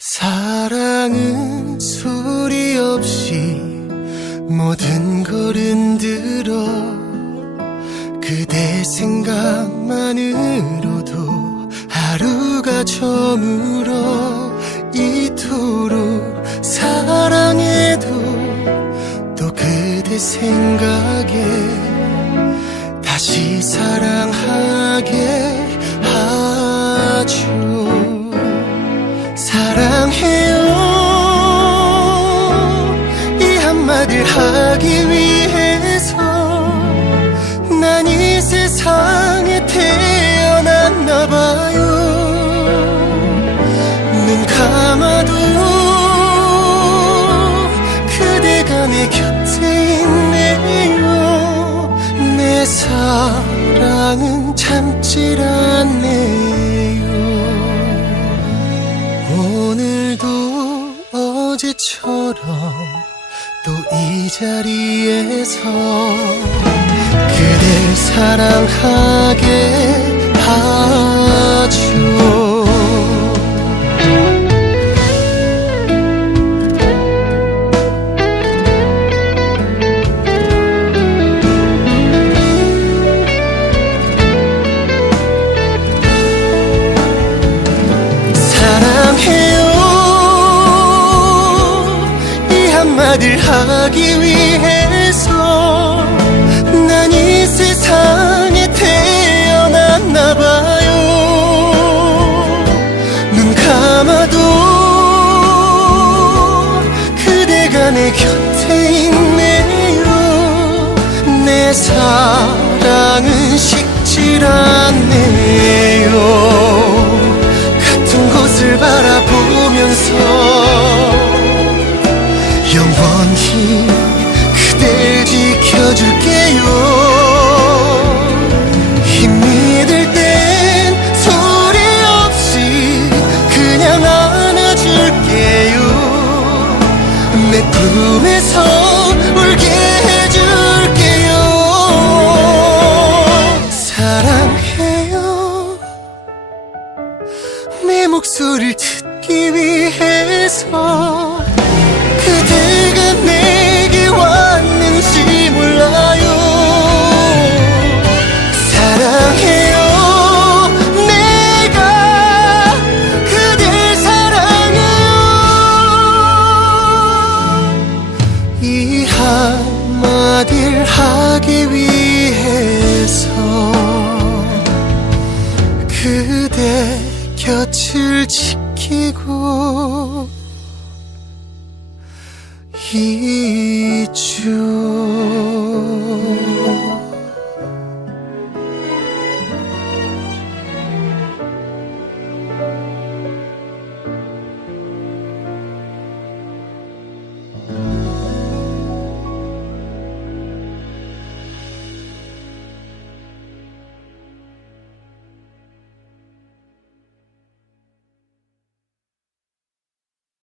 사랑은 소리 없이 모든 걸 흔들어 그대 생각만으로도 하루가 저물어 이토록 사랑해도 또 그대 생각에 다시 사랑하 눈 감아도 그대가 내 곁에 있네요 내 사랑은 참질 않네요. 오늘도 어제처럼 또 이 자리에서 그댈 사랑하게 하 한마디를 하기 위해서 난 이 세상에 태어났나 봐요. 눈 감아도 그대가 내 곁에 있네요. 내 사랑은 식질 않네요. 같은 곳을 바라보면서 내 품에서 울게 해줄게요. 사랑해요. 내 목소리를 듣기 위해서 하기 위해서 그대 곁을 지키고 있죠.